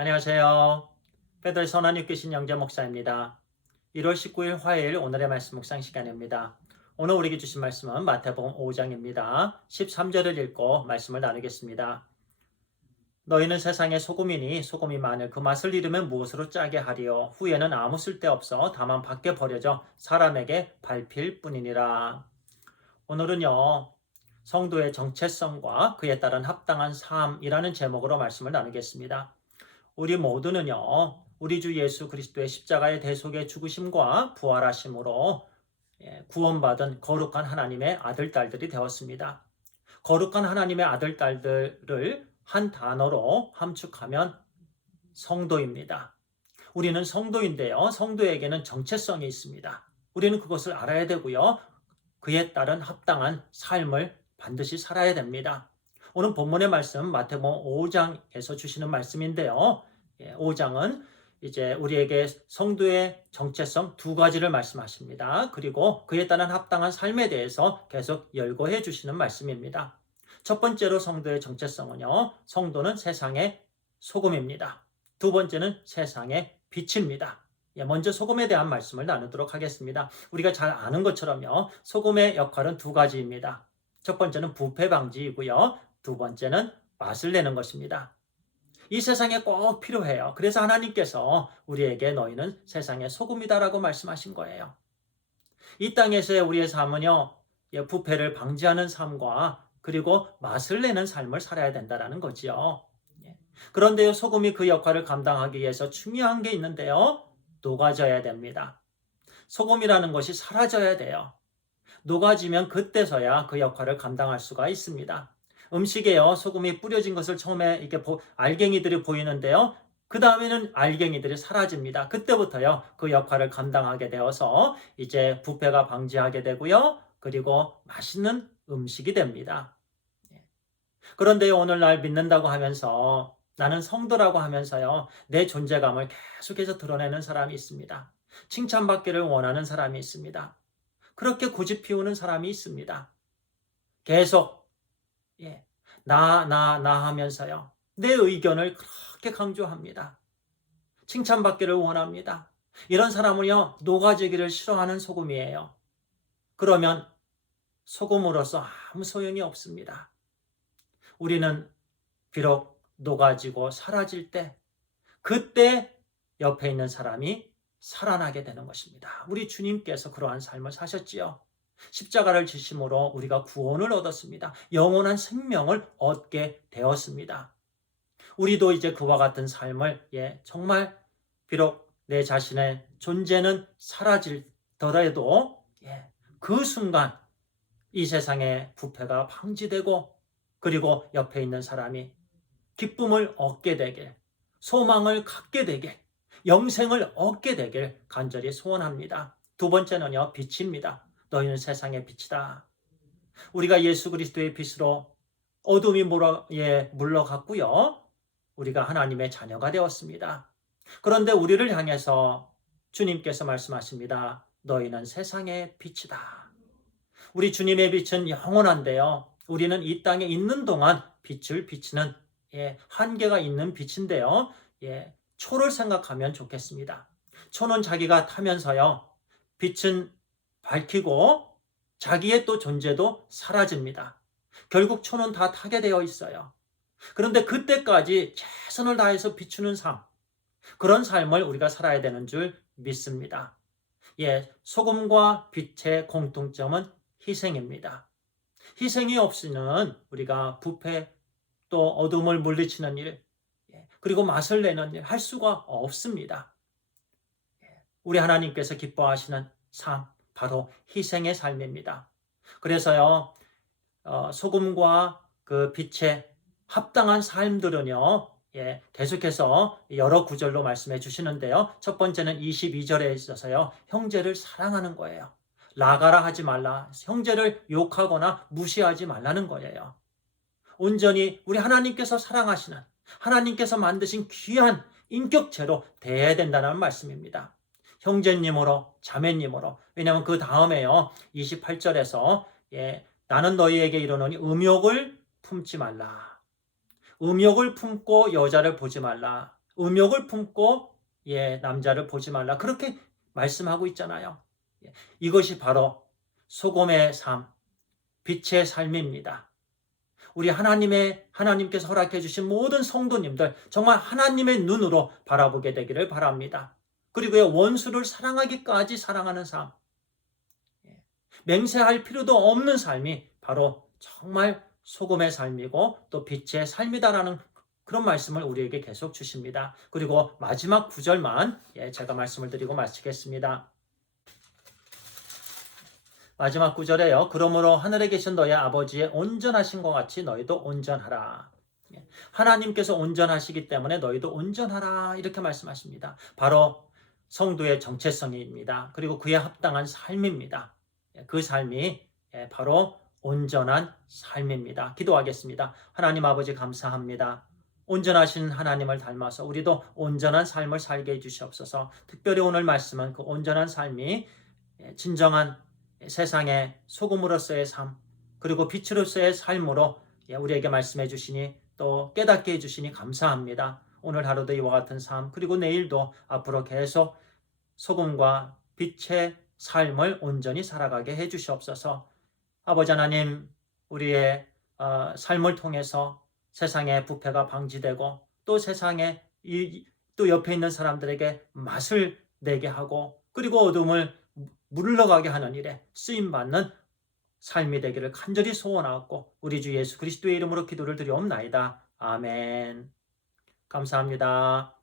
안녕하세요. 베델 선한육교신 영재 목사입니다. 1월 19일 화요일 오늘의 말씀 묵상 시간입니다. 오늘 우리에게 주신 말씀은 마태복음 5장입니다. 13절을 읽고 말씀을 나누겠습니다. 너희는 세상의 소금이니 소금이 만일 그 맛을 잃으면 무엇으로 짜게 하리요? 후에는 아무 쓸데없어 다만 밖에 버려져 사람에게 밟힐 뿐이니라. 오늘은요. 성도의 정체성과 그에 따른 합당한 삶이라는 제목으로 말씀을 나누겠습니다. 우리 모두는요, 우리 주 예수 그리스도의 십자가의 대속의 죽으심과 부활하심으로 구원받은 거룩한 하나님의 아들, 딸들이 되었습니다. 거룩한 하나님의 아들, 딸들을 한 단어로 함축하면 성도입니다. 우리는 성도인데요, 성도에게는 정체성이 있습니다. 우리는 그것을 알아야 되고요, 그에 따른 합당한 삶을 반드시 살아야 됩니다. 오늘 본문의 말씀 마태복음 5장에서 주시는 말씀인데요. 5장은 이제 우리에게 성도의 정체성 두 가지를 말씀하십니다. 그리고 그에 따른 합당한 삶에 대해서 계속 열거해 주시는 말씀입니다. 첫 번째로 성도의 정체성은요. 성도는 세상의 소금입니다. 두 번째는 세상의 빛입니다. 먼저 소금에 대한 말씀을 나누도록 하겠습니다. 우리가 잘 아는 것처럼요. 소금의 역할은 두 가지입니다. 첫 번째는 부패 방지이고요. 두 번째는 맛을 내는 것입니다. 이 세상에 꼭 필요해요. 그래서 하나님께서 우리에게 너희는 세상의 소금이다라고 말씀하신 거예요. 이 땅에서의 우리의 삶은요. 부패를 방지하는 삶과 그리고 맛을 내는 삶을 살아야 된다는 거지요. 그런데요. 소금이 그 역할을 감당하기 위해서 중요한 게 있는데요. 녹아져야 됩니다. 소금이라는 것이 사라져야 돼요. 녹아지면 그때서야 그 역할을 감당할 수가 있습니다. 음식에요, 소금이 뿌려진 것을 처음에 이렇게 알갱이들이 보이는데요. 그 다음에는 알갱이들이 사라집니다. 그때부터요, 그 역할을 감당하게 되어서 이제 부패가 방지하게 되고요. 그리고 맛있는 음식이 됩니다. 그런데요, 오늘날 믿는다고 하면서 나는 성도라고 하면서요, 내 존재감을 계속해서 드러내는 사람이 있습니다. 칭찬받기를 원하는 사람이 있습니다. 그렇게 고집 피우는 사람이 있습니다. 계속 나 하면서요. 내 의견을 그렇게 강조합니다. 칭찬받기를 원합니다. 이런 사람은요. 녹아지기를 싫어하는 소금이에요. 그러면 소금으로서 아무 소용이 없습니다. 우리는 비록 녹아지고 사라질 때 그때 옆에 있는 사람이 살아나게 되는 것입니다. 우리 주님께서 그러한 삶을 사셨지요. 십자가를 지심으로 우리가 구원을 얻었습니다. 영원한 생명을 얻게 되었습니다. 우리도 이제 그와 같은 삶을 정말 비록 내 자신의 존재는 사라질더라도 그 순간 이 세상의 부패가 방지되고 그리고 옆에 있는 사람이 기쁨을 얻게 되길, 소망을 갖게 되길, 영생을 얻게 되길 간절히 소원합니다. 두 번째는요, 빛입니다. 너희는 세상의 빛이다. 우리가 예수 그리스도의 빛으로 어둠이 물러갔고요. 우리가 하나님의 자녀가 되었습니다. 그런데 우리를 향해서 주님께서 말씀하십니다. 너희는 세상의 빛이다. 우리 주님의 빛은 영원한데요. 우리는 이 땅에 있는 동안 빛을 비치는 한계가 있는 빛인데요. 초를 생각하면 좋겠습니다. 초는 자기가 타면서요. 빛은 밝히고 자기의 또 존재도 사라집니다. 결국 초는 다 타게 되어 있어요. 그런데 그때까지 최선을 다해서 비추는 삶, 그런 삶을 우리가 살아야 되는 줄 믿습니다. 소금과 빛의 공통점은 희생입니다. 희생이 없이는 우리가 부패 또 어둠을 물리치는 일, 그리고 맛을 내는 일 할 수가 없습니다. 우리 하나님께서 기뻐하시는 삶, 바로 희생의 삶입니다. 그래서요, 소금과 그 빛의 합당한 삶들은요, 계속해서 여러 구절로 말씀해 주시는데요. 첫 번째는 22절에 있어서요, 형제를 사랑하는 거예요. 나가라 하지 말라, 형제를 욕하거나 무시하지 말라는 거예요. 온전히 우리 하나님께서 사랑하시는, 하나님께서 만드신 귀한 인격체로 대해야 된다는 말씀입니다. 형제님으로, 자매님으로. 왜냐하면 그 다음에요, 28절에서 나는 너희에게 이르노니 음욕을 품지 말라. 음욕을 품고 여자를 보지 말라. 음욕을 품고 남자를 보지 말라. 그렇게 말씀하고 있잖아요. 이것이 바로 소금의 삶, 빛의 삶입니다. 우리 하나님께서 허락해 주신 모든 성도님들 정말 하나님의 눈으로 바라보게 되기를 바랍니다. 그리고 원수를 사랑하기까지 사랑하는 삶, 맹세할 필요도 없는 삶이 바로 정말 소금의 삶이고 또 빛의 삶이다라는 그런 말씀을 우리에게 계속 주십니다. 그리고 마지막 구절만 제가 말씀을 드리고 마치겠습니다. 마지막 구절에요. 그러므로 하늘에 계신 너희 아버지의 온전하신 것 같이 너희도 온전하라. 하나님께서 온전하시기 때문에 너희도 온전하라 이렇게 말씀하십니다. 바로 성도의 정체성입니다. 그리고 그에 합당한 삶입니다. 그 삶이 바로 온전한 삶입니다. 기도하겠습니다. 하나님 아버지 감사합니다. 온전하신 하나님을 닮아서 우리도 온전한 삶을 살게 해주시옵소서. 특별히 오늘 말씀은 그 온전한 삶이 진정한 세상의 소금으로서의 삶 그리고 빛으로서의 삶으로 우리에게 말씀해 주시니 또 깨닫게 해주시니 감사합니다. 오늘 하루도 이와 같은 삶 그리고 내일도 앞으로 계속 소금과 빛의 삶을 온전히 살아가게 해주시옵소서. 아버지 하나님 우리의 삶을 통해서 세상의 부패가 방지되고 또 세상에 또 옆에 있는 사람들에게 맛을 내게 하고 그리고 어둠을 물러가게 하는 일에 쓰임받는 삶이 되기를 간절히 소원하고 우리 주 예수 그리스도의 이름으로 기도를 드리옵나이다. 아멘. 감사합니다.